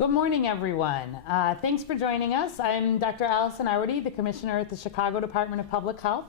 Good morning, everyone. Thanks for joining us. I'm Dr. Allison Arwady, the Commissioner at the Chicago Department of Public Health.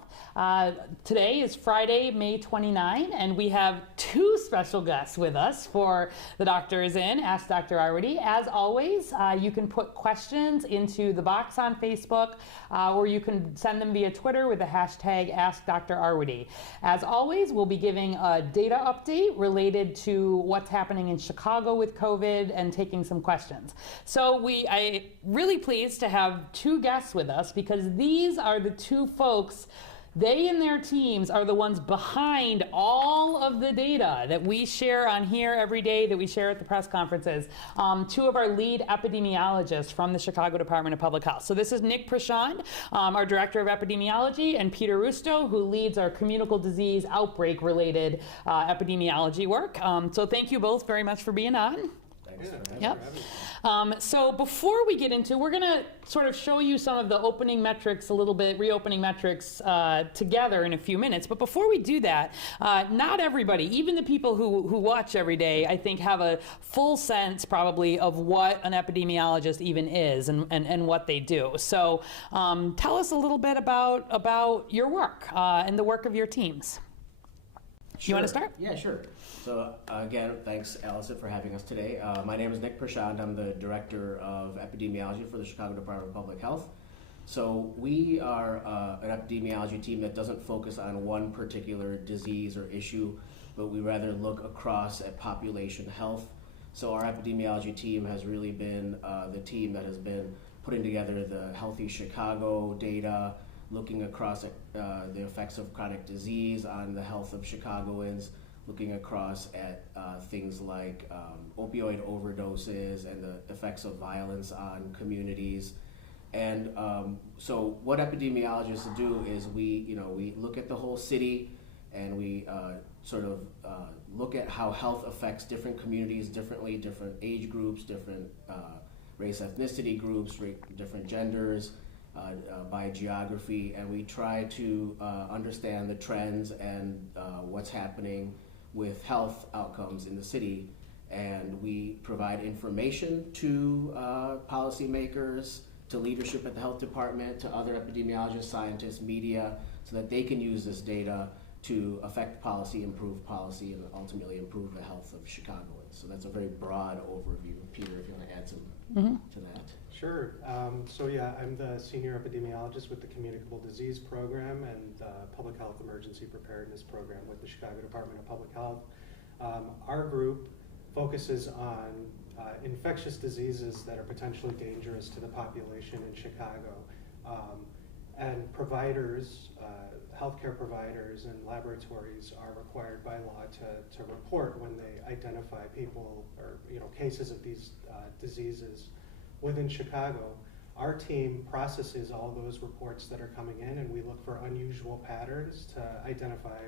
Today is Friday, May 29, and we have two special guests with us for the Doctor is In, Ask Dr. Arwady. As always, you can put questions into the box on Facebook, or you can send them via Twitter with the hashtag AskDrArwady. As always, we'll be giving a data update related to what's happening in Chicago with COVID and taking some questions. So I'm really pleased to have two guests with us because these are the two folks. They and their teams are the ones behind all of the data that we share on here every day, that we share at the press conferences. Two of our lead epidemiologists from the Chicago Department of Public Health. So this is Nick Prashant, our Director of Epidemiology, and Peter Rusto, who leads our communicable disease outbreak-related epidemiology work. So thank you both very much for being on. Yep. So before we get into, we're going to sort of show you some of the opening metrics a little bit, reopening metrics together in a few minutes. But before we do that, not everybody, even the people who watch every day, I think have a full sense probably of what an epidemiologist even is and what they do. So tell us a little bit about your work and the work of your teams. Sure. You want to start? Yeah, sure. So again, thanks, Allison, for having us today. My name is Nick Prashant. I'm the Director of Epidemiology for the Chicago Department of Public Health. So we are an epidemiology team that doesn't focus on one particular disease or issue, but we rather look across at population health. So our epidemiology team has really been the team that has been putting together the Healthy Chicago data, looking across at the effects of chronic disease on the health of Chicagoans, looking across at things like opioid overdoses and the effects of violence on communities. And so what epidemiologists do is we look at the whole city and we sort of look at how health affects different communities differently, different age groups, different race ethnicity groups, different genders, by geography, and we try to understand the trends and what's happening with health outcomes in the city, and we provide information to policymakers, to leadership at the health department, to other epidemiologists, scientists, media, so that they can use this data to affect policy, improve policy, and ultimately improve the health of Chicagoans. So that's a very broad overview. Peter, if you want to add some to that. Sure. So yeah, I'm the Senior Epidemiologist with the Communicable Disease Program and the Public Health Emergency Preparedness Program with the Chicago Department of Public Health. Our group focuses on infectious diseases that are potentially dangerous to the population in Chicago. And providers, healthcare providers and laboratories are required by law to report when they identify people or cases of these diseases within Chicago. Our team processes all those reports that are coming in, and we look for unusual patterns to identify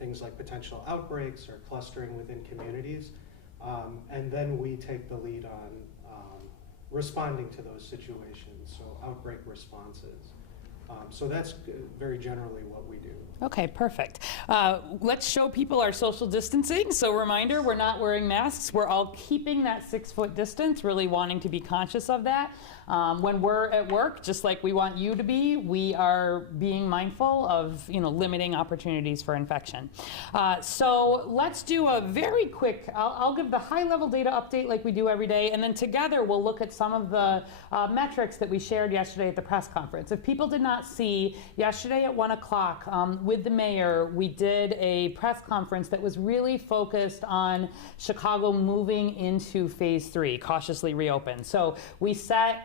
things like potential outbreaks or clustering within communities. And then we take the lead on responding to those situations, so outbreak responses. So that's very generally what we do. Okay, perfect. Let's show people our social distancing. So reminder, we're not wearing masks. We're all keeping that 6-foot distance, really wanting to be conscious of that. When we're at work, just like we want you to be, we are being mindful of limiting opportunities for infection. So let's do a very quick, I'll give the high-level data update like we do every day, and then together we'll look at some of the metrics that we shared yesterday at the press conference. If people did not see, yesterday at 1 o'clock with the mayor, we did a press conference that was really focused on Chicago moving into phase 3, cautiously reopen. So we set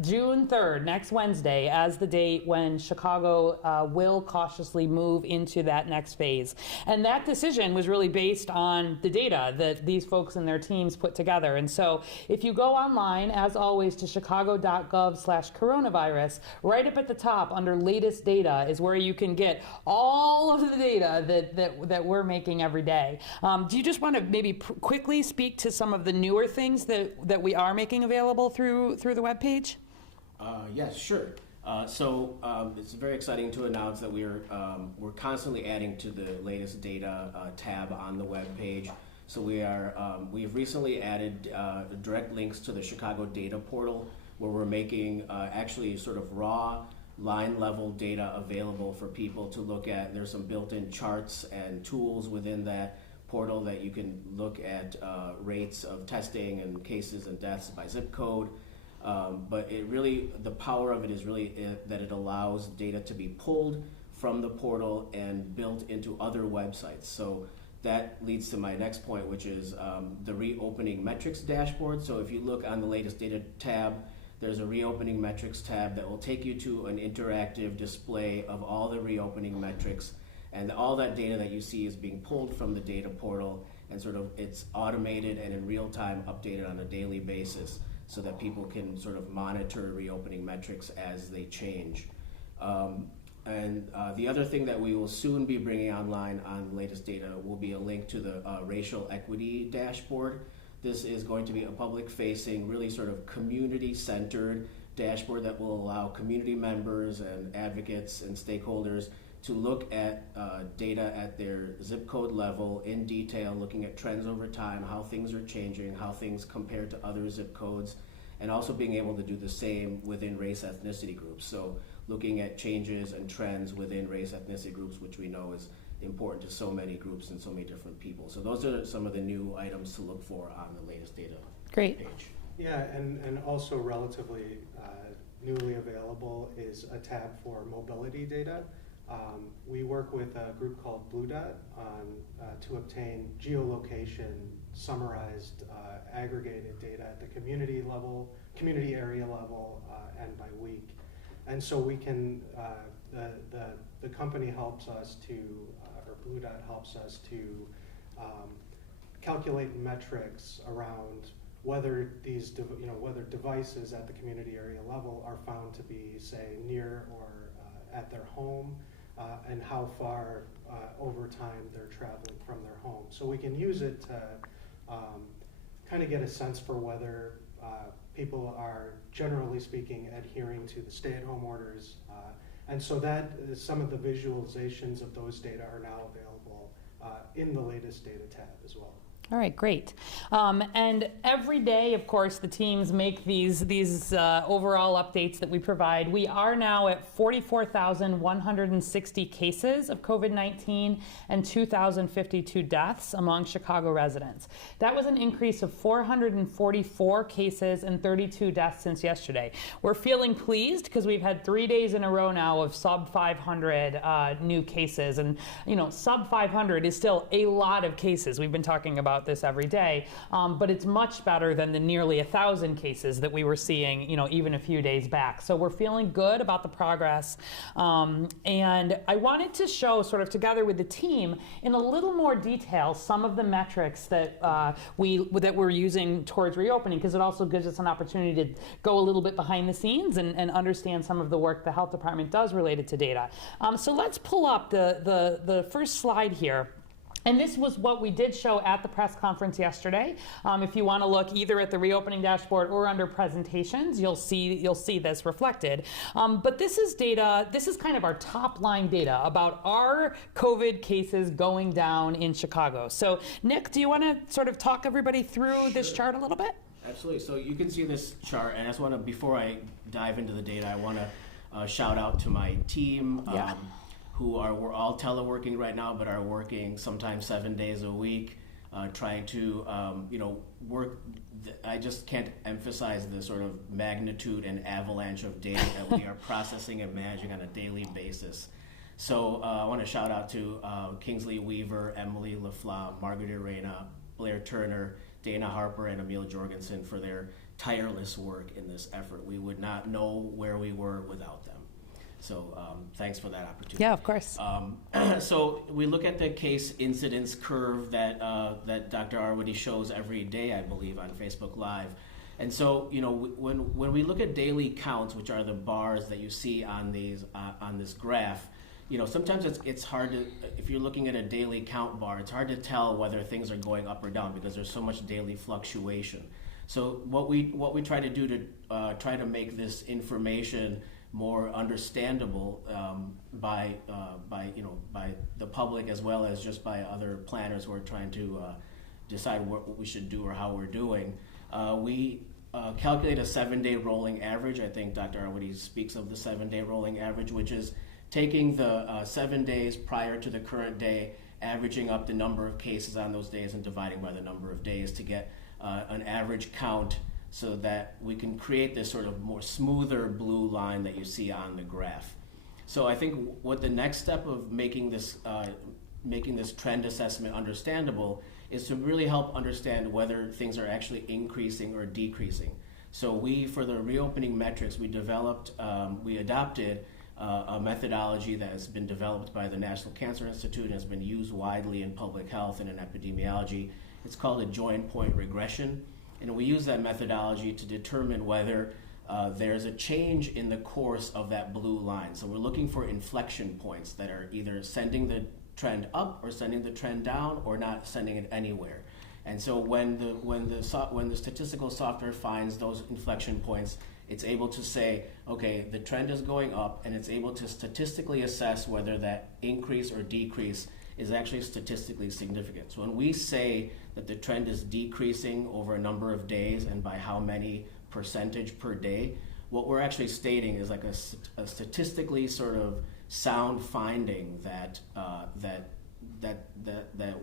June 3rd, next Wednesday, as the date when Chicago will cautiously move into that next phase. And that decision was really based on the data that these folks and their teams put together. And so if you go online, as always, to chicago.gov/coronavirus, right up at the top under latest data is where you can get all of the data that we're making every day. Do you just want to maybe quickly speak to some of the newer things that we are making available through the webpage? Yes, sure. So it's very exciting to announce that we're constantly adding to the latest data tab on the web page. So we've recently added direct links to the Chicago data portal, where we're making actually sort of raw line level data available for people to look at. There's some built-in charts and tools within that portal that you can look at rates of testing and cases and deaths by zip code. But the power of it is really that it allows data to be pulled from the portal and built into other websites. So that leads to my next point, which is the reopening metrics dashboard. So if you look on the latest data tab, there's a reopening metrics tab that will take you to an interactive display of all the reopening metrics, and all that data that you see is being pulled from the data portal, and sort of it's automated and in real time updated on a daily basis so that people can sort of monitor reopening metrics as they change. The other thing that we will soon be bringing online on the latest data will be a link to the racial equity dashboard. This is going to be a public-facing, really sort of community-centered dashboard that will allow community members and advocates and stakeholders to look at data at their zip code level in detail, looking at trends over time, how things are changing, how things compare to other zip codes, and also being able to do the same within race ethnicity groups. So looking at changes and trends within race ethnicity groups, which we know is important to so many groups and so many different people. So those are some of the new items to look for on the latest data Great. page. Yeah, and also relatively newly available is a tab for mobility data. We work with a group called Blue Dot to obtain geolocation, summarized, aggregated data at the community level, community area level, and by week. And so we can, the company helps us to, or Blue Dot helps us to calculate metrics around whether these, whether devices at the community area level are found to be, say, near or at their home, and how far over time they're traveling from their home. So we can use it to kind of get a sense for whether people are, generally speaking, adhering to the stay-at-home orders. And so that some of the visualizations of those data are now available in the latest data tab as well. All right, great. And every day, of course, the teams make these overall updates that we provide. We are now at 44,160 cases of COVID-19 and 2,052 deaths among Chicago residents. That was an increase of 444 cases and 32 deaths since yesterday. We're feeling pleased because we've had 3 days in a row now of sub 500 new cases. And, sub 500 is still a lot of cases. We've been talking about this every day, but it's much better than the nearly 1,000 cases that we were seeing, even a few days back. So we're feeling good about the progress. And I wanted to show, sort of together with the team, in a little more detail, some of the metrics that we're using towards reopening, because it also gives us an opportunity to go a little bit behind the scenes and understand some of the work the health department does related to data. So let's pull up the first slide here. And this was what we did show at the press conference yesterday. If you want to look either at the reopening dashboard or under presentations, you'll see this reflected. But this is data, this is kind of our top line data about our COVID cases going down in Chicago. So Nick, do you want to sort of talk everybody through this chart a little bit? Absolutely. So you can see this chart, and I just want to, before I dive into the data, I want to shout out to my team. Yeah. We're all teleworking right now, but are working sometimes 7 days a week, trying to, work. I just can't emphasize the sort of magnitude and avalanche of data that we are processing and managing on a daily basis. So I want to shout out to Kingsley Weaver, Emily LaFlamme, Margaret Arena, Blair Turner, Dana Harper, and Emil Jorgensen for their tireless work in this effort. We would not know where we were without them. So thanks for that opportunity. Yeah, of course. So we look at the case incidence curve that Dr. Arwady shows every day, I believe, on Facebook Live. And so, when we look at daily counts, which are the bars that you see on this graph, sometimes it's hard to, if you're looking at a daily count bar, it's hard to tell whether things are going up or down because there's so much daily fluctuation. So what we try to do to try to make this information more understandable by the public, as well as just by other planners who are trying to decide what we should do or how we're doing, we calculate a 7-day rolling average. I think Dr. Arwady speaks of the 7-day rolling average, which is taking the 7 days prior to the current day, averaging up the number of cases on those days and dividing by the number of days to get an average count, so that we can create this sort of more smoother blue line that you see on the graph. So I think what the next step of making this trend assessment understandable is to really help understand whether things are actually increasing or decreasing. So for the reopening metrics, we adopted a methodology that has been developed by the National Cancer Institute and has been used widely in public health and in epidemiology. It's called a joint point regression. And we use that methodology to determine whether there's a change in the course of that blue line. So we're looking for inflection points that are either sending the trend up or sending the trend down or not sending it anywhere. And so when the statistical software finds those inflection points, it's able to say, okay, the trend is going up, and it's able to statistically assess whether that increase or decrease is actually statistically significant. So when we say that the trend is decreasing over a number of days and by how many percentage per day, what we're actually stating is like a statistically sort of sound finding that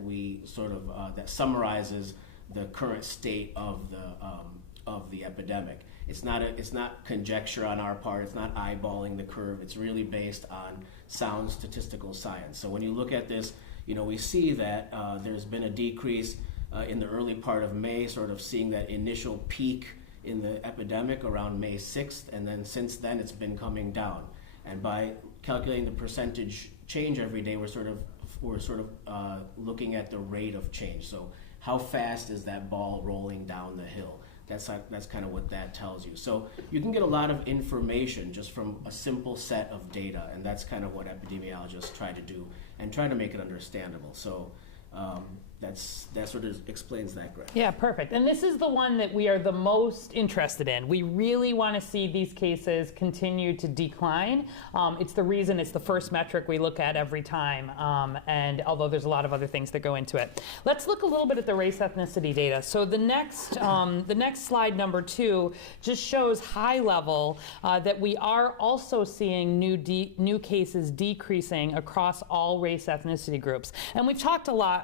we sort of that summarizes the current state of the epidemic. It's not conjecture on our part. It's not eyeballing the curve. It's really based on sound statistical science. So when you look at this, we see that there's been a decrease in the early part of May, sort of seeing that initial peak in the epidemic around May 6th, and then since then it's been coming down. And by calculating the percentage change every day, we're sort of looking at the rate of change. So how fast is that ball rolling down the hill? That's kind of what that tells you. So you can get a lot of information just from a simple set of data, and that's kind of what epidemiologists try to do and try to make it understandable. So that sort of explains that graph. Yeah, perfect. And this is the one that we are the most interested in. We really want to see these cases continue to decline. It's the reason it's the first metric we look at every time, and although there's a lot of other things that go into it. Let's look a little bit at the race ethnicity data. So the next slide, number 2, just shows high level that we are also seeing new cases decreasing across all race ethnicity groups. And we've talked a lot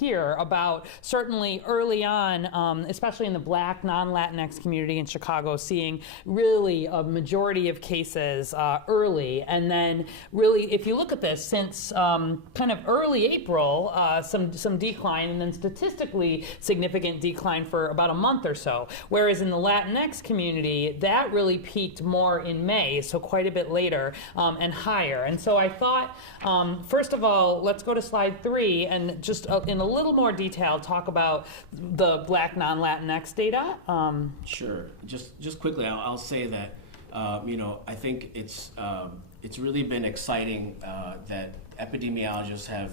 here about certainly early on, especially in the Black non-Latinx community in Chicago, seeing really a majority of cases early. And then really, if you look at this, since kind of early April, some decline, and then statistically significant decline for about a month or so. Whereas in the Latinx community, that really peaked more in May, so quite a bit later and higher. And so I thought, first of all, let's go to slide 3 and just in a little more detail talk about the Black non-Latinx data. Sure. Just quickly, I'll say that I think it's really been exciting that epidemiologists have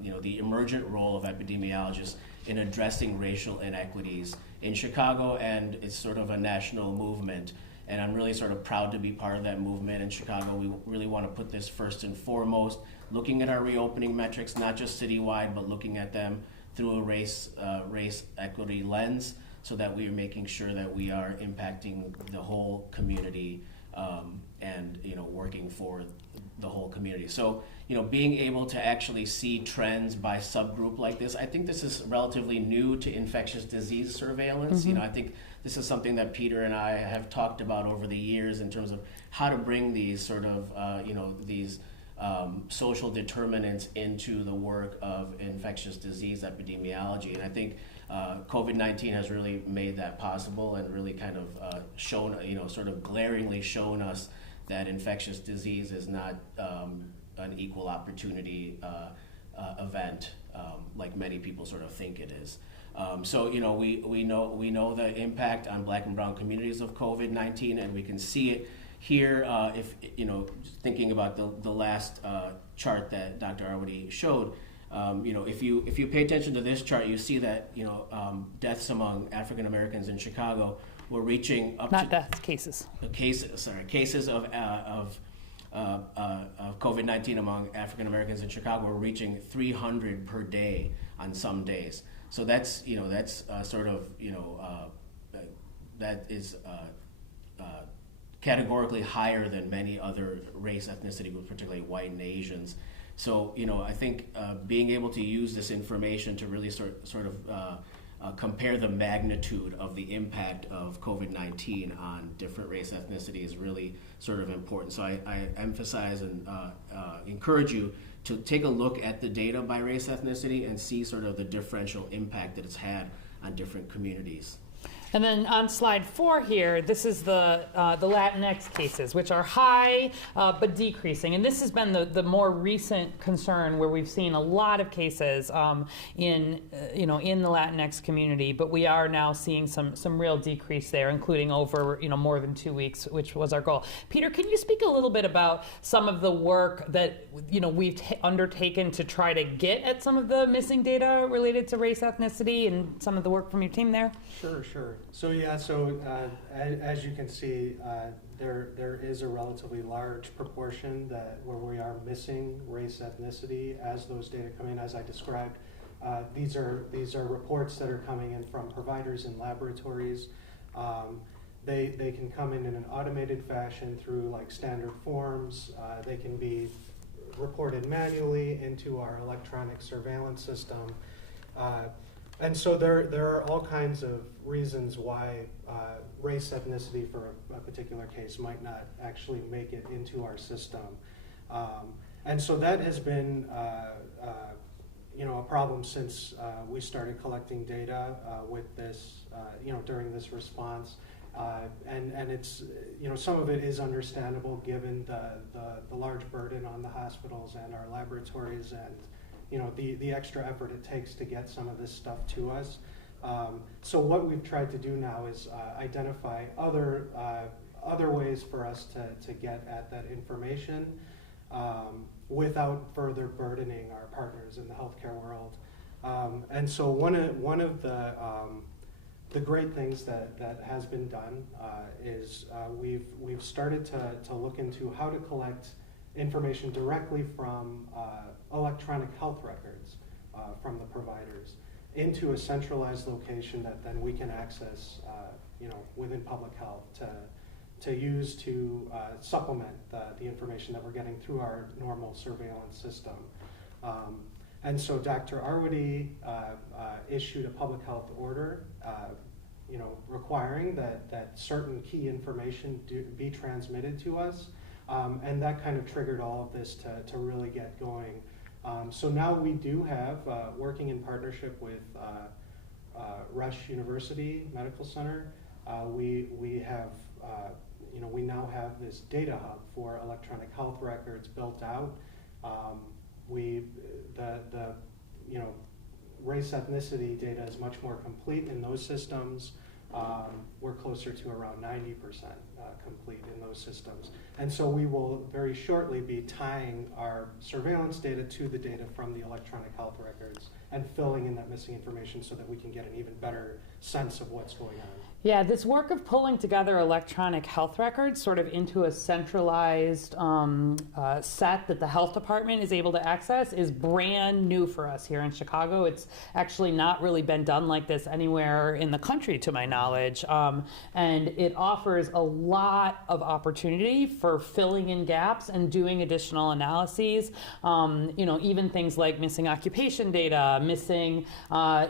the emergent role of epidemiologists in addressing racial inequities in Chicago, and it's sort of a national movement. And I'm really sort of proud to be part of that movement in Chicago. We really want to put this first and foremost, looking at our reopening metrics, not just citywide, but looking at them through a race equity lens, so that we are making sure that we are impacting the whole community and working for the whole community. So being able to actually see trends by subgroup like this, I think this is relatively new to infectious disease surveillance. Mm-hmm. I think this is something that Peter and I have talked about over the years in terms of how to bring these sort of these social determinants into the work of infectious disease epidemiology. And I think COVID-19 has really made that possible and really kind of shown, sort of glaringly shown us that infectious disease is not an equal opportunity event like many people sort of think it is. So we know the impact on Black and Brown communities of COVID-19, and we can see it here. If thinking about the last chart that Dr. Arwady showed, if you pay attention to this chart, you see that deaths among African Americans in Chicago were reaching up Not to deaths, cases. Cases of COVID-19 among African Americans in Chicago were reaching 300 per day on some days. So that's sort of that is categorically higher than many other race ethnicity groups, particularly white and Asians. So I think being able to use this information to really sort of compare the magnitude of the impact of COVID-19 on different race ethnicity is really sort of important. So I emphasize and encourage you to take a look at the data by race ethnicity and see sort of the differential impact that it's had on different communities. And then on slide 4 here, this is the Latinx cases, which are high but decreasing. And this has been the more recent concern where we've seen a lot of cases in the Latinx community. But we are now seeing some real decrease there, including over more than 2 weeks, which was our goal. Peter, can you speak a little bit about some of the work that we've undertaken to try to get at some of the missing data related to race ethnicity and some of the work from your team there? Sure. So as you can see, there is a relatively large proportion where we are missing race ethnicity as those data come in. As I described, these are reports that are coming in from providers and laboratories. They can come in an automated fashion through like standard forms. They can be reported manually into our electronic surveillance system. And so there are all kinds of reasons why race ethnicity for a particular case might not actually make it into our system. And so that has been a problem since we started collecting data with this, during this response. And it's, some of it is understandable given the large burden on the hospitals and our laboratories and the extra effort it takes to get some of this stuff to us. So what we've tried to do now is identify other ways for us to get at that information without further burdening our partners in the healthcare world. And so one of the great things that has been done is we've started to look into how to collect information directly from electronic health records from the providers into a centralized location that then we can access within public health to use to supplement the information that we're getting through our normal surveillance system. And so Dr. Arwady issued a public health order requiring that certain key information be transmitted to us. And that kind of triggered all of this to really get going. So now we do have, working in partnership with Rush University Medical Center, we have, we now have this data hub for electronic health records built out. The race ethnicity data is much more complete in those systems. We're closer to around 90% complete in those systems. And so we will very shortly be tying our surveillance data to the data from the electronic health records and filling in that missing information so that we can get an even better sense of what's going on. Yeah, this work of pulling together electronic health records sort of into a centralized set that the health department is able to access is brand new for us here in Chicago. It's actually not really been done like this anywhere in the country, to my knowledge. And it offers a lot of opportunity for filling in gaps and doing additional analyses. Even things like missing occupation data, missing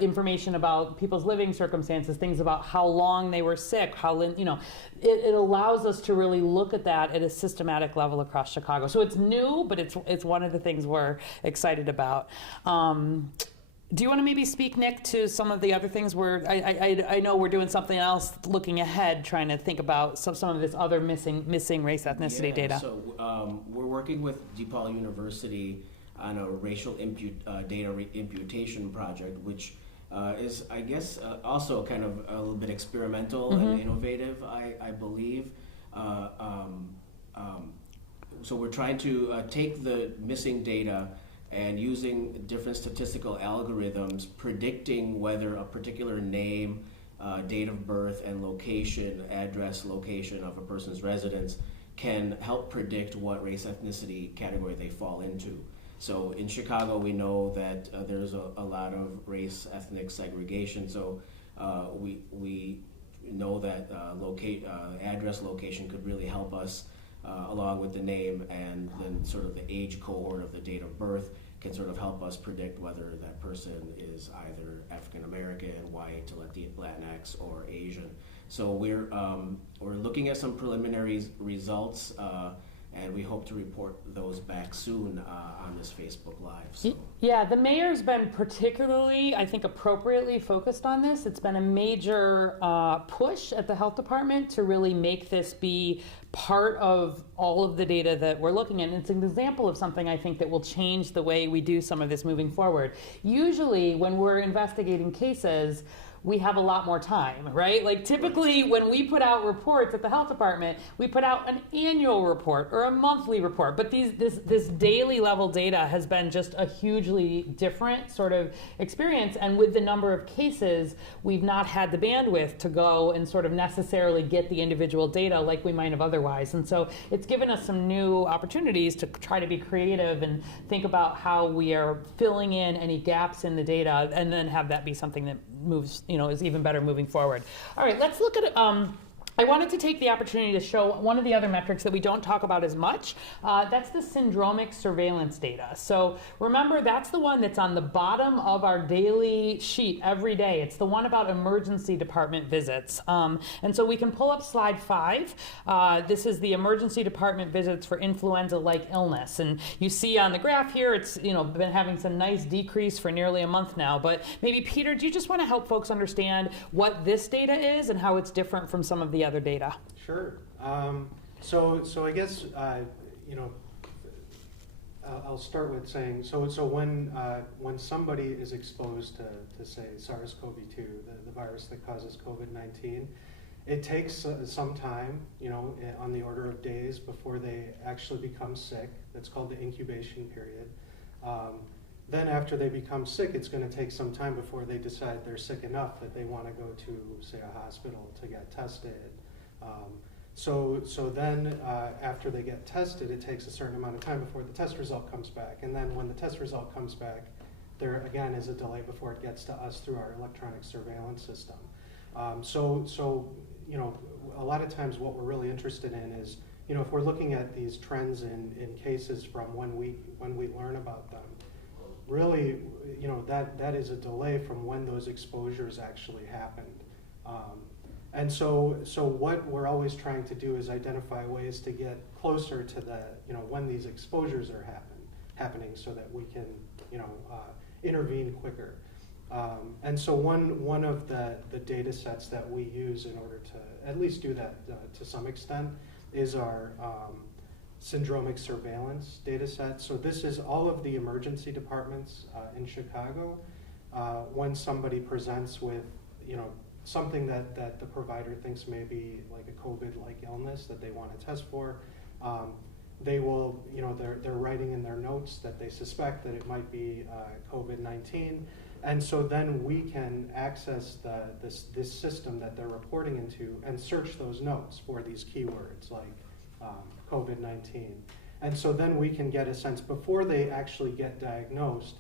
information about people's living circumstances, things about how long they were sick, it allows us to really look at that at a systematic level across Chicago. So it's new, but it's one of the things we're excited about. Do you want to maybe speak, Nick, to some of the other things where I know we're doing something else looking ahead, trying to think about some of this other missing race ethnicity data? So we're working with DePaul University on a racial data imputation project, which is, I guess, also kind of a little bit experimental and innovative, I believe. So we're trying to take the missing data and using different statistical algorithms, predicting whether a particular name, date of birth, and address location of a person's residence can help predict what race ethnicity category they fall into. So in Chicago, we know that there's a lot of race, ethnic segregation. So we know that address location could really help us, along with the name and then sort of the age cohort of the date of birth, can sort of help us predict whether that person is either African American, white, Latinx, or Asian. So we're looking at some preliminary results, and we hope to report those back soon on this Facebook Live. So. Yeah, the mayor's been particularly, I think, appropriately focused on this. It's been a major push at the health department to really make this be part of all of the data that we're looking at. And it's an example of something I think that will change the way we do some of this moving forward. Usually when we're investigating cases, we have a lot more time, right? Like typically when we put out reports at the health department, we put out an annual report or a monthly report. But this daily level data has been just a hugely different sort of experience. And with the number of cases, we've not had the bandwidth to go and sort of necessarily get the individual data like we might have otherwise. And so it's given us some new opportunities to try to be creative and think about how we are filling in any gaps in the data and then have that be something that moves, is even better moving forward. All right, let's look at I wanted to take the opportunity to show one of the other metrics that we don't talk about as much. That's the syndromic surveillance data. So remember, that's the one that's on the bottom of our daily sheet every day. It's the one about emergency department visits. And so we can pull up slide 5. This is the emergency department visits for influenza-like illness. And you see on the graph here, it's been having some nice decrease for nearly a month now. But maybe, Peter, do you just want to help folks understand what this data is and how it's different from some of the other data? Sure. So I guess I'll start with saying so when somebody is exposed to say SARS-CoV-2, the virus that causes COVID-19, it takes some time, on the order of days before they actually become sick. That's called the incubation period. Then after they become sick, it's going to take some time before they decide they're sick enough that they want to go to, say, a hospital to get tested. So then after they get tested, it takes a certain amount of time before the test result comes back. And then when the test result comes back, there again is a delay before it gets to us through our electronic surveillance system. So a lot of times what we're really interested in is, if we're looking at these trends in cases from when we learn about them, really, that is a delay from when those exposures actually happened. And so what we're always trying to do is identify ways to get closer to the, when these exposures are happening so that we can, intervene quicker. And so one of the data sets that we use in order to at least do that to some extent is our syndromic surveillance data set. So this is all of the emergency departments in Chicago. When somebody presents with, something that the provider thinks may be like a COVID-like illness that they want to test for, they will, they're writing in their notes that they suspect that it might be COVID-19. And so then we can access this system that they're reporting into and search those notes for these keywords like COVID-19. And so then we can get a sense, before they actually get diagnosed,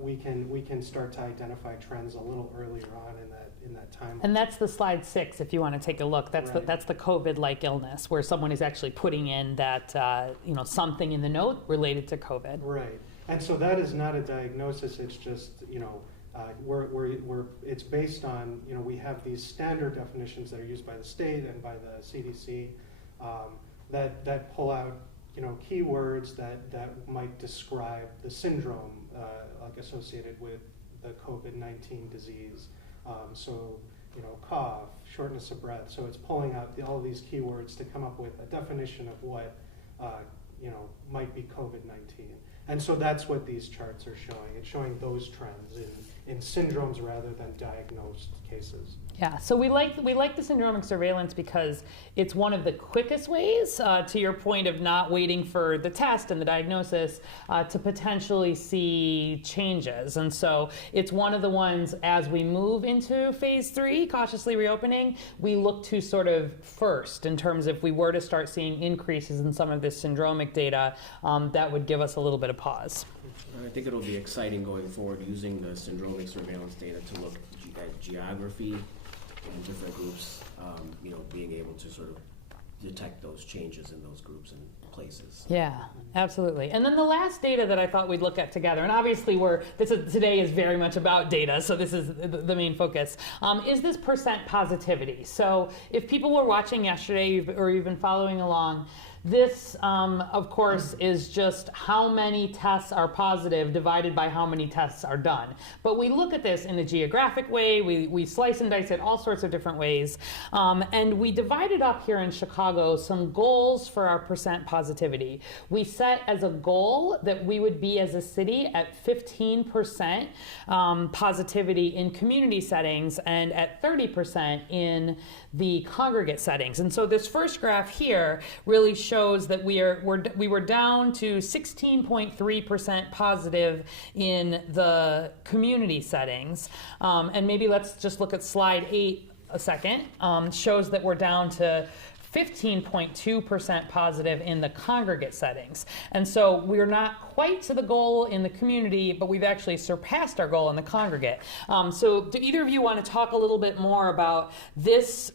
we can start to identify trends a little earlier on in that time. And that's the slide 6, if you want to take a look. That's Right. that's the COVID-like illness, where someone is actually putting in that something in the note related to COVID. Right. And so that is not a diagnosis. It's just it's based on we have these standard definitions that are used by the state and by the CDC that pull out keywords that might describe the syndrome like associated with the COVID-19 disease. So cough, shortness of breath. So it's pulling out all of these keywords to come up with a definition of what might be COVID-19. And so that's what these charts are showing. It's showing those trends in syndromes rather than diagnosed cases. Yeah, so we like the syndromic surveillance because it's one of the quickest ways, to your point of not waiting for the test and the diagnosis, to potentially see changes. And so it's one of the ones as we move into phase 3, cautiously reopening, we look to sort of first in terms of if we were to start seeing increases in some of this syndromic data, that would give us a little bit of pause. I think it'll be exciting going forward using the syndromic surveillance data to look at geography and different groups, being able to sort of detect those changes in those groups and places. Yeah, absolutely. And then the last data that I thought we'd look at together, and obviously today is very much about data, so this is the main focus, is this percent positivity. So if people were watching yesterday or you've been following along, this, of course, is just how many tests are positive divided by how many tests are done. But we look at this in a geographic way. We slice and dice it all sorts of different ways. And we divided up here in Chicago some goals for our percent positivity. We set as a goal that we would be as a city at 15% positivity in community settings and at 30% in the congregate settings. And so this first graph here really shows that we were down to 16.3% positive in the community settings. And maybe let's just look at slide 8 a second. Shows that we're down to 15.2% positive in the congregate settings. And so we're not quite to the goal in the community, but we've actually surpassed our goal in the congregate. So do either of you want to talk a little bit more about this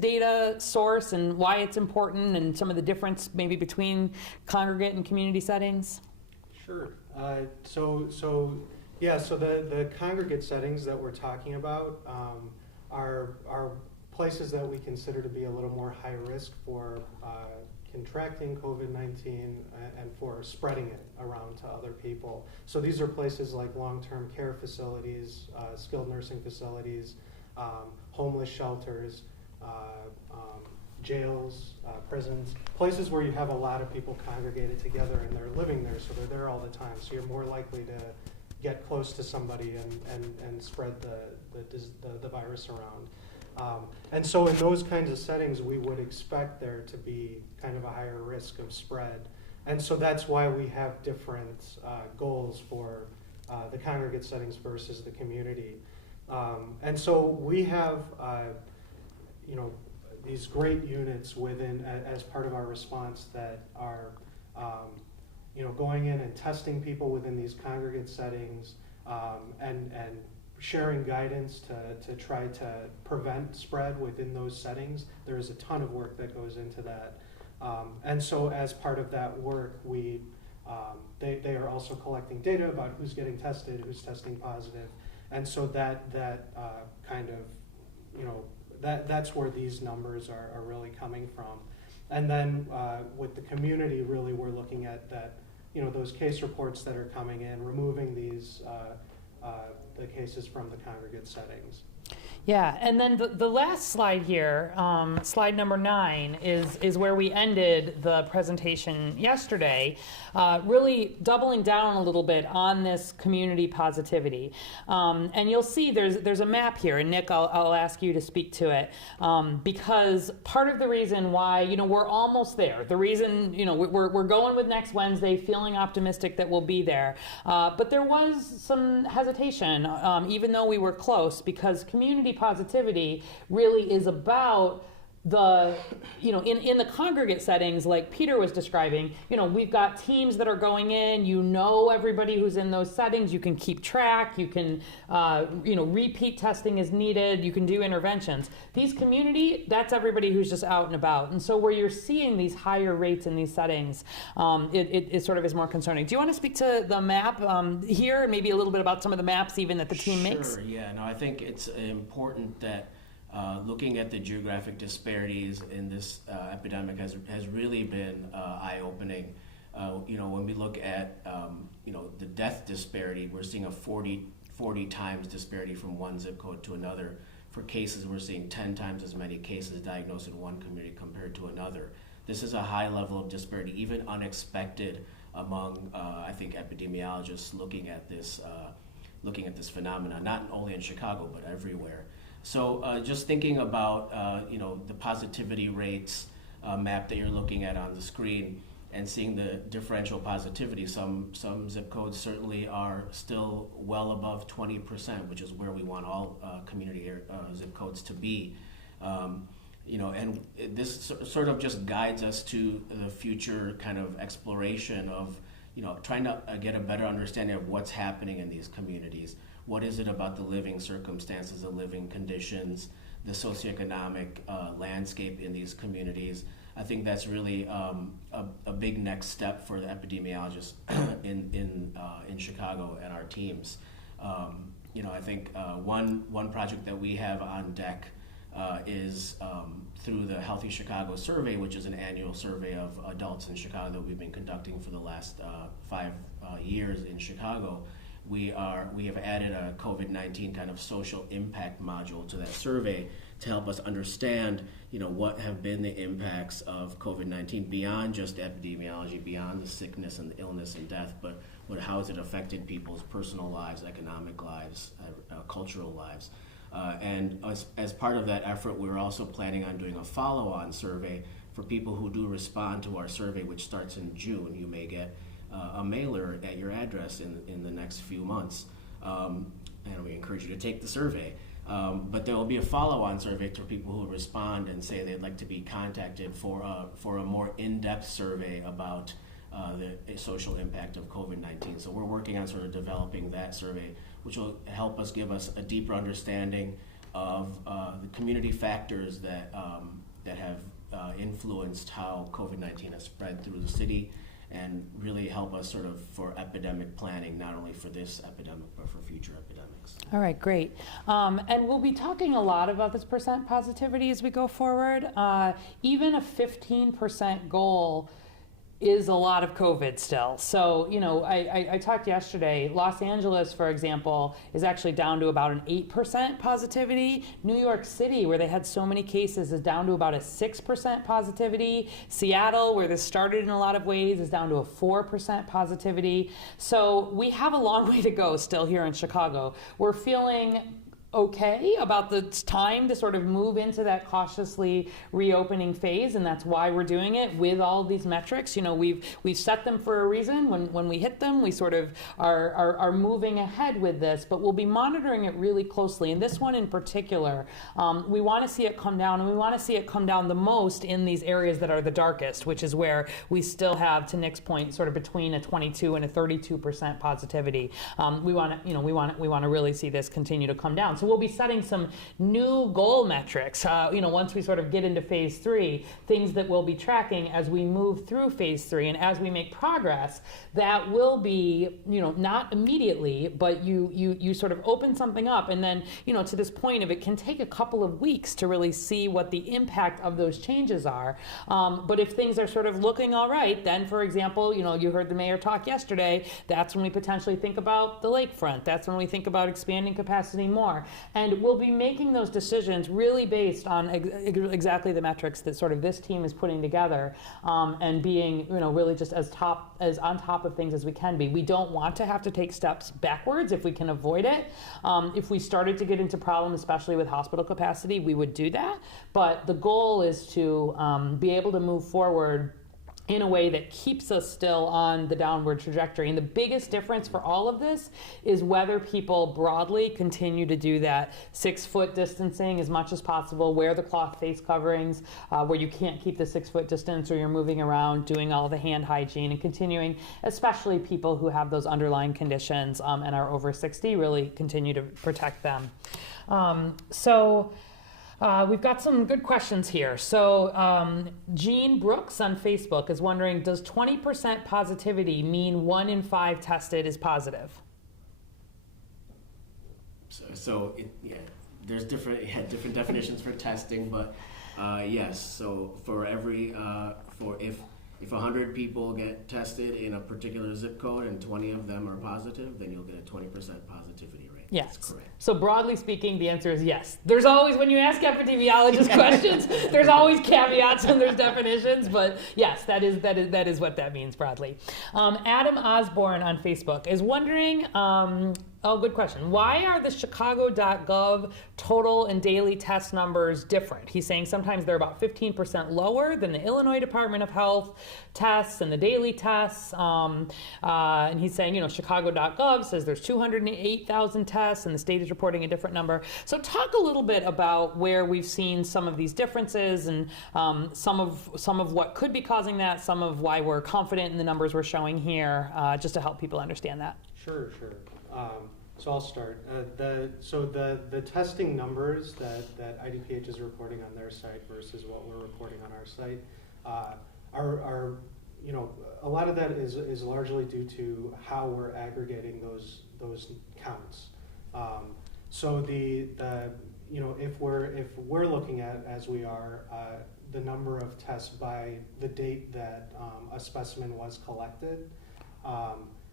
data source and why it's important and some of the difference maybe between congregate and community settings? Sure. So the congregate settings that we're talking about are places that we consider to be a little more high risk for contracting COVID-19 and for spreading it around to other people. So these are places like long-term care facilities, skilled nursing facilities, homeless shelters, jails, prisons, places where you have a lot of people congregated together and they're living there, so they're there all the time. So you're more likely to get close to somebody and spread the virus around. And so in those kinds of settings, we would expect there to be kind of a higher risk of spread. And so that's why we have different goals for the congregate settings versus the community. And so we have, these great units within, as part of our response that are, going in and testing people within these congregate settings and sharing guidance to try to prevent spread within those settings. There is a ton of work that goes into that. And so as part of that work, they are also collecting data about who's getting tested, who's testing positive. And so that's where these numbers are really coming from. And then with the community, really we're looking at that, those case reports that are coming in, removing these the cases from the congregate settings. Yeah, and then the last slide here, slide number 9, is where we ended the presentation yesterday, really doubling down a little bit on this community positivity. And you'll see there's a map here, and Nick, I'll ask you to speak to it, because part of the reason why, we're almost there, the reason, we're going with next Wednesday, feeling optimistic that we'll be there, but there was some hesitation, even though we were close, because community positivity really is about the, in the congregate settings, like Peter was describing, we've got teams that are going in, everybody who's in those settings, you can keep track, you can, repeat testing is needed, you can do interventions. These community, that's everybody who's just out and about. And so where you're seeing these higher rates in these settings, it sort of is more concerning. Do you want to speak to the map here, maybe a little bit about some of the maps even that the team makes? Sure, yeah, no, I think it's important that looking at the geographic disparities in this epidemic has really been eye-opening. When we look at the death disparity, we're seeing a 40 times disparity from one zip code to another. For cases, we're seeing 10 times as many cases diagnosed in one community compared to another. This is a high level of disparity, even unexpected among, I think, epidemiologists looking at this phenomenon, not only in Chicago but everywhere. So just thinking about the positivity rates map that you're looking at on the screen, and seeing the differential positivity, some zip codes certainly are still well above 20%, which is where we want all community zip codes to be. And this sort of just guides us to the future kind of exploration of, trying to get a better understanding of what's happening in these communities. What is it about the living circumstances, the living conditions, the socioeconomic landscape in these communities? I think that's really a big next step for the epidemiologists in Chicago and our teams. I think one project that we have on deck is through the Healthy Chicago Survey, which is an annual survey of adults in Chicago that we've been conducting for the last 5 years in Chicago. We have added a COVID-19 kind of social impact module to that survey to help us understand, what have been the impacts of COVID-19 beyond just epidemiology, beyond the sickness and the illness and death, but how has it affected people's personal lives, economic lives, cultural lives. And as part of that effort, we're also planning on doing a follow-on survey for people who do respond to our survey, which starts in June. You may get a mailer at your address in the next few months, and we encourage you to take the survey. But there will be a follow-on survey to people who respond and say they'd like to be contacted for a more in-depth survey about the social impact of COVID-19. So we're working on sort of developing that survey, which will help us give us a deeper understanding of the community factors that have influenced how COVID-19 has spread through the city, and really help us sort of for epidemic planning, not only for this epidemic, but for future epidemics. All right, great. And we'll be talking a lot about this percent positivity as we go forward. Even a 15% goal is a lot of COVID still. So, I talked yesterday, Los Angeles, for example, is actually down to about an 8% positivity. New York City, where they had so many cases, is down to about a 6% positivity. Seattle, where this started in a lot of ways, is down to a 4% positivity. So we have a long way to go still here in Chicago. We're feeling okay about the time to sort of move into that cautiously reopening phase, and that's why we're doing it with all these metrics. We've set them for a reason. When we hit them, we sort of are moving ahead with this, but we'll be monitoring it really closely. And this one in particular, we want to see it come down, and we want to see it come down the most in these areas that are the darkest, which is where we still have, to Nick's point, sort of between a 22 and a 32% positivity. We want to really see this continue to come down. So we'll be setting some new goal metrics, once we sort of get into phase 3, things that we'll be tracking as we move through phase 3. And as we make progress, that will be, not immediately, but you sort of open something up. And then, to this point of it can take a couple of weeks to really see what the impact of those changes are. But if things are sort of looking all right, then, for example, you heard the mayor talk yesterday, that's when we potentially think about the lakefront. That's when we think about expanding capacity more. And we'll be making those decisions really based on exactly the metrics that sort of this team is putting together, and being, really just as on top of things as we can be. We don't want to have to take steps backwards if we can avoid it. If we started to get into problems, especially with hospital capacity, we would do that. But the goal is to be able to move forward in a way that keeps us still on the downward trajectory. And the biggest difference for all of this is whether people broadly continue to do that 6-foot distancing as much as possible, wear the cloth face coverings, where you can't keep the 6-foot distance or you're moving around, doing all the hand hygiene, and continuing, especially people who have those underlying conditions and are over 60, really continue to protect them. We've got some good questions here. So Jean Brooks on Facebook is wondering, does 20% positivity mean 1 in 5 tested is positive? There's different definitions for testing, but yes. So for every if 100 people get tested in a particular zip code and 20 of them are positive, then you'll get a 20% positivity rate. Yes. That's correct. So broadly speaking, the answer is yes. There's always, when you ask epidemiologist questions, there's always caveats and there's definitions, but yes, that is what that means broadly. Adam Osborne on Facebook is wondering, good question. Why are the Chicago.gov total and daily test numbers different? He's saying sometimes they're about 15% lower than the Illinois Department of Health tests and the daily tests. And he's saying, Chicago.gov says there's 208,000 tests and the state is reporting a different number. So talk a little bit about where we've seen some of these differences and some of what could be causing that, some of why we're confident in the numbers we're showing here, just to help people understand that. Sure. So I'll start. The testing numbers that IDPH is reporting on their site versus what we're reporting on our site are a lot of that is largely due to how we're aggregating those counts. So if we're looking at, as we are, the number of tests by the date that a specimen was collected,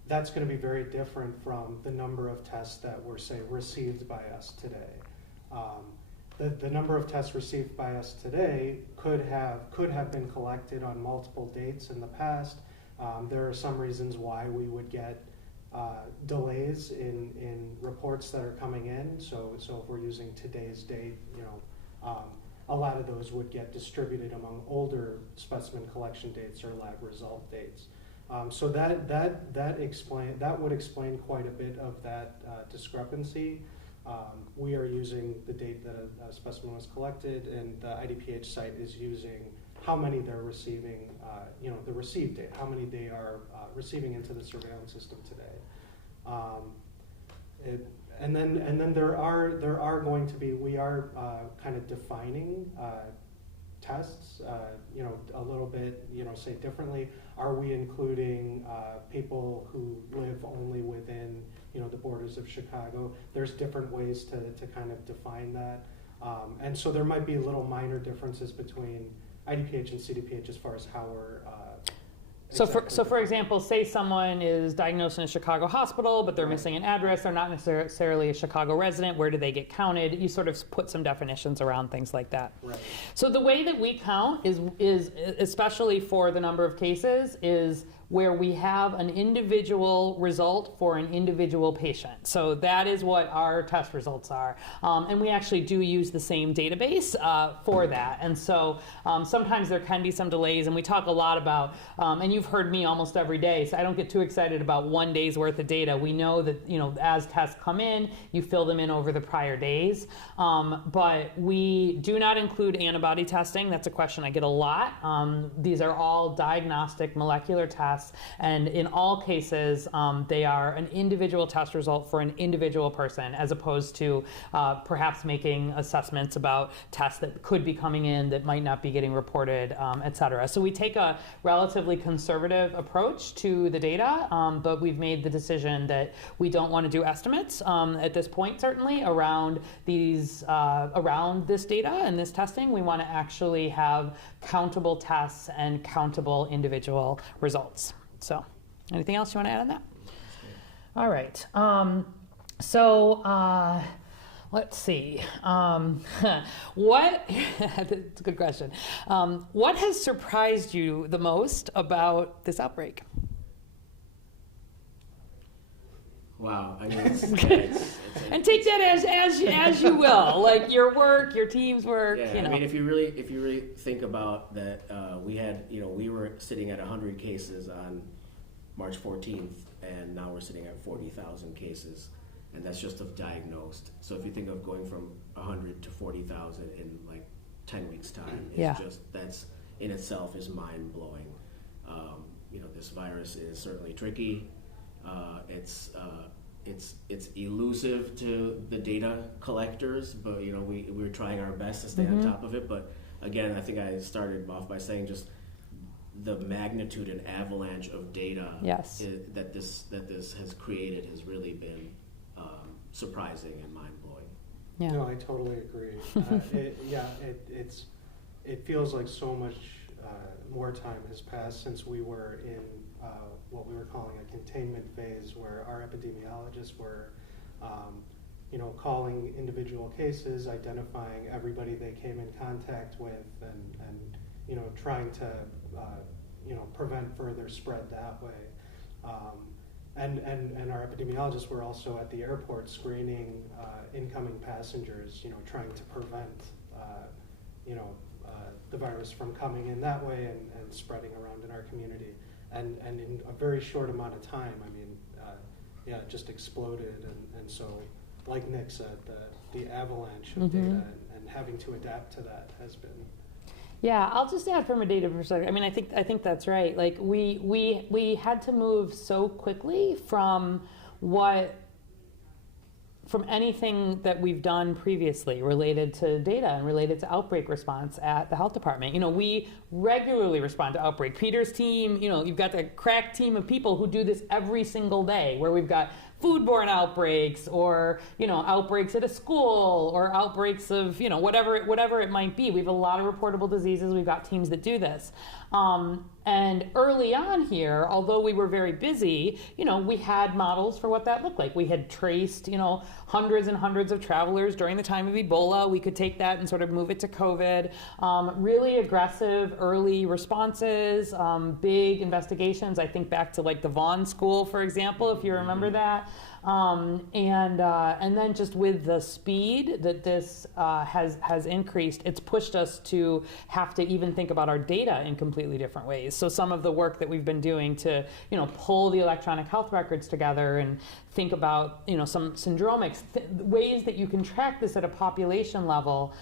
that's going to be very different from the number of tests that were, say, received by us today. The number of tests received by us today could have been collected on multiple dates in the past. There are some reasons why we would get delays in reports that are coming in. So if we're using today's date, a lot of those would get distributed among older specimen collection dates or lab result dates. So that would explain quite a bit of that discrepancy. We are using the date that a specimen was collected, and the IDPH site is using how many they're receiving, the receive date, how many they are receiving into the surveillance system today. And then there are going to be, we are kind of defining tests, a little bit, say differently. Are we including people who live only within, the borders of Chicago? There's different ways to kind of define that. And so there might be little minor differences between IDPH and CDPH as far as how we're So for example, say someone is diagnosed in a Chicago hospital, but they're missing an address, they're not necessarily a Chicago resident, where do they get counted? You sort of put some definitions around things like that. Right. So the way that we count is especially for the number of cases, is where we have an individual result for an individual patient. So that is what our test results are. And we actually do use the same database for that. And so sometimes there can be some delays, and we talk a lot about, and you've heard me almost every day, so I don't get too excited about one day's worth of data. We know that, as tests come in, you fill them in over the prior days. But we do not include antibody testing. That's a question I get a lot. These are all diagnostic molecular tests. And in all cases, they are an individual test result for an individual person, as opposed to perhaps making assessments about tests that could be coming in that might not be getting reported, et cetera. So we take a relatively conservative approach to the data, but we've made the decision that we don't want to do estimates at this point, certainly, around this data and this testing. We want to actually have countable tests and countable individual results. So, anything else you want to add on that? All right. Let's see. That's a good question. What has surprised you the most about this outbreak? Wow, I mean, and take that as you will, like your work, your team's work. Yeah, I mean, if you really think about that, we were sitting at 100 cases on March 14th, and now we're sitting at 40,000 cases, and that's just of diagnosed. So if you think of going from 100 to 40,000 in like 10 weeks' time, that's in itself is mind blowing. This virus is certainly tricky. It's elusive to the data collectors, but we're trying our best to stay on top of it. But again, I think I started off by saying just the magnitude and avalanche of data that this has created has really been surprising and mind blowing. Yeah. No, I totally agree. It feels like so much more time has passed since we were in what we were calling a containment phase, where our epidemiologists were calling individual cases, identifying everybody they came in contact with, and trying to prevent further spread that way. And our epidemiologists were also at the airport screening incoming passengers, trying to prevent the virus from coming in that way and spreading around in our community. And in a very short amount of time, it just exploded. And so, like Nick said, the avalanche of data and having to adapt to that has been. Yeah, I'll just add from a data perspective. I think that's right. Like we had to move so quickly from anything that we've done previously related to data and related to outbreak response at the health department. We regularly respond to outbreak. Peter's team, you've got the crack team of people who do this every single day, where we've got foodborne outbreaks or outbreaks at a school or outbreaks of whatever it might be. We have a lot of reportable diseases. We've got teams that do this. And early on here, although we were very busy, we had models for what that looked like. We had traced, hundreds and hundreds of travelers during the time of Ebola. We could take that and sort of move it to COVID. Really aggressive early responses, big investigations. I think back to like the Vaughn School, for example, if you remember that. And then just with the speed that this has increased, it's pushed us to have to even think about our data in completely different ways. So some of the work that we've been doing to pull the electronic health records together and think about some syndromics, ways that you can track this at a population level,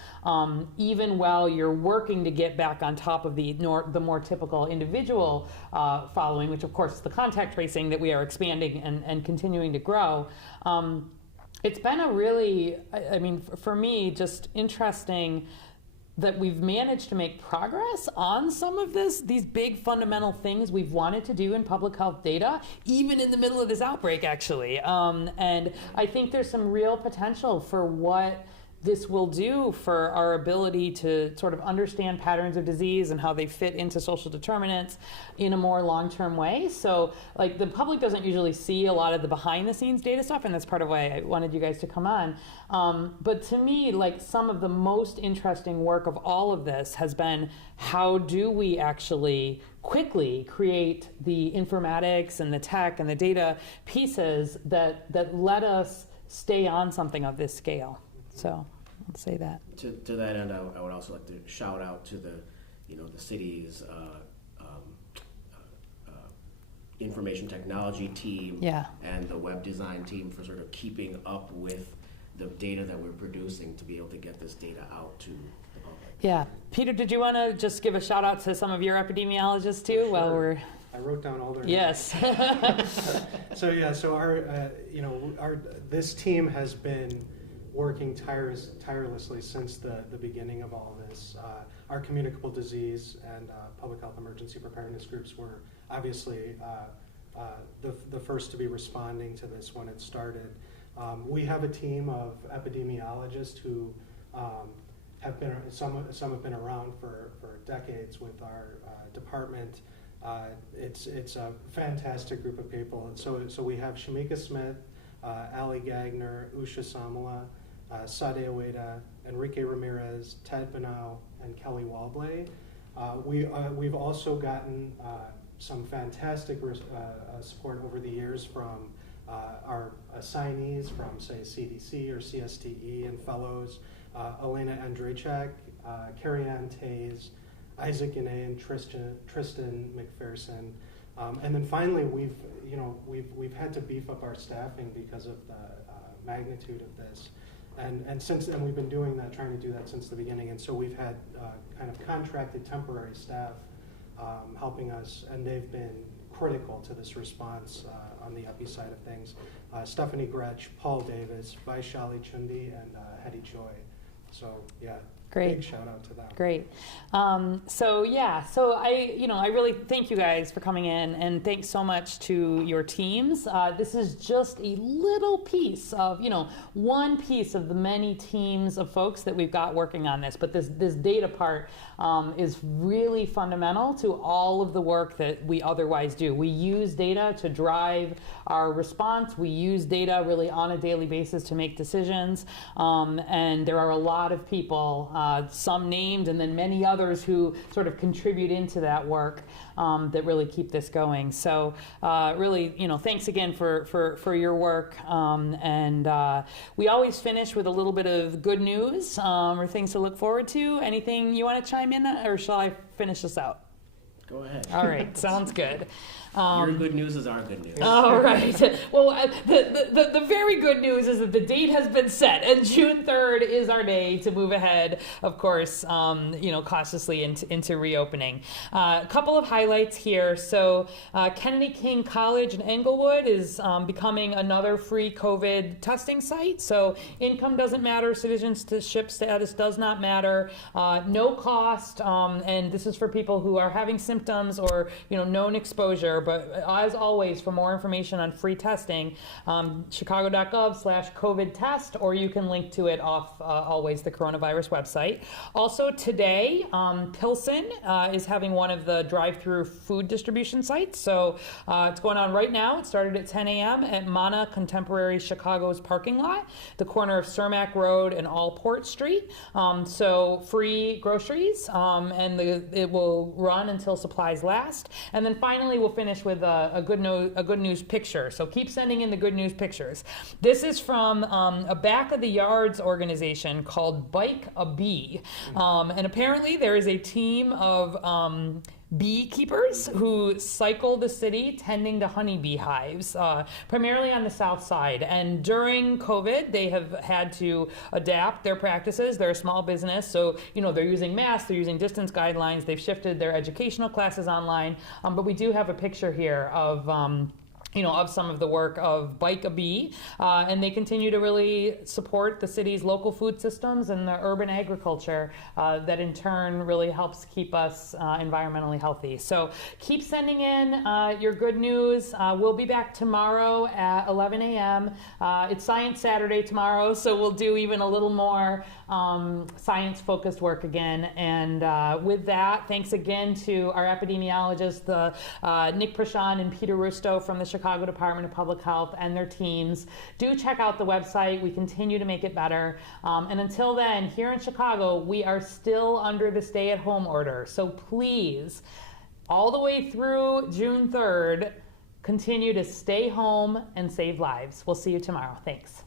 even while you're working to get back on top of the more typical individual following, which of course is the contact tracing that we are expanding and continuing to grow. It's been a really, for me, just interesting that we've managed to make progress on some of these big fundamental things we've wanted to do in public health data, even in the middle of this outbreak, actually. And I think there's some real potential for what this will do for our ability to sort of understand patterns of disease and how they fit into social determinants in a more long-term way. So like the public doesn't usually see a lot of the behind the scenes data stuff, and that's part of why I wanted you guys to come on. But to me, like some of the most interesting work of all of this has been how do we actually quickly create the informatics and the tech and the data pieces that let us stay on something of this scale. So I'll say that. To that end, I would also like to shout out to the city's information technology team and the web design team for sort of keeping up with the data that we're producing to be able to get this data out to the public. Yeah. Peter, did you want to just give a shout out to some of your epidemiologists too? Sure. While we're... I wrote down all their names. So our this team has been working tirelessly since the beginning of all this. Our communicable disease and public health emergency preparedness groups were obviously the first to be responding to this when it started. We have a team of epidemiologists who have been, some have been around for decades with our department. It's a fantastic group of people. And so we have Shamika Smith, Ali Gagner, Usha Samala, Sade Ueda, Enrique Ramirez, Ted Banau, and Kelly Walbley. We've also gotten some fantastic support over the years from our assignees from, say, CDC or CSTE and fellows, Elena Andrzejczyk, Carrie Ann Tays, Isaac Yane, and Tristan McPherson. And then finally, we've had to beef up our staffing because of the magnitude of this. And since then, we've been doing that, trying to do that since the beginning. And so we've had kind of contracted temporary staff helping us, and they've been critical to this response on the epi side of things. Stephanie Gretsch, Paul Davis, Vaishali Chundi, and Hedy Choi. So, yeah. Great. Big shout out to them. Great. So I really thank you guys for coming in, and thanks so much to your teams. This is just a little piece of, one piece of the many teams of folks that we've got working on this. But this data part is really fundamental to all of the work that we otherwise do. We use data to drive our response. We use data really on a daily basis to make decisions. And there are a lot of people, some named and then many others who sort of contribute into that work that really keep this going. So really, thanks again for your work. And we always finish with a little bit of good news or things to look forward to. Anything you want to chime in, or shall I finish this out? Go ahead. All right, sounds good. Your good news is our good news. All right. Well, the very good news is that the date has been set, and June 3rd is our day to move ahead, of course, cautiously into reopening. A couple of highlights here. So Kennedy King College in Englewood is becoming another free COVID testing site. So income doesn't matter, citizenship status does not matter, no cost, and this is for people who are having symptoms or known exposure. But as always, for more information on free testing, chicago.gov/COVID test, or you can link to it off always the coronavirus website. Also today, Pilsen is having one of the drive-through food distribution sites. So it's going on right now. It started at 10 a.m. at Mana Contemporary Chicago's parking lot, the corner of Cermak Road and Allport Street. So free groceries, and it will run until supplies last. And then finally, we'll finish with a good news picture. So keep sending in the good news pictures. This is from a back of the yards organization called Bike a Bee, and apparently there is a team of beekeepers who cycle the city tending to honeybee hives, primarily on the south side. And during COVID, they have had to adapt their practices. They're a small business, so they're using masks, they're using distance guidelines, they've shifted their educational classes online. But we do have a picture here of of some of the work of Bike a Bee, and they continue to really support the city's local food systems and the urban agriculture that in turn really helps keep us environmentally healthy. So keep sending in your good news. We'll be back tomorrow at 11 a.m. It's Science Saturday tomorrow, so we'll do even a little more science-focused work again. And with that, thanks again to our epidemiologists, Nick Prashant and Peter Rusto from the Chicago Department of Public Health and their teams. Do check out the website. We continue to make it better. And until then, here in Chicago, we are still under the stay-at-home order. So please, all the way through June 3rd, continue to stay home and save lives. We'll see you tomorrow. Thanks.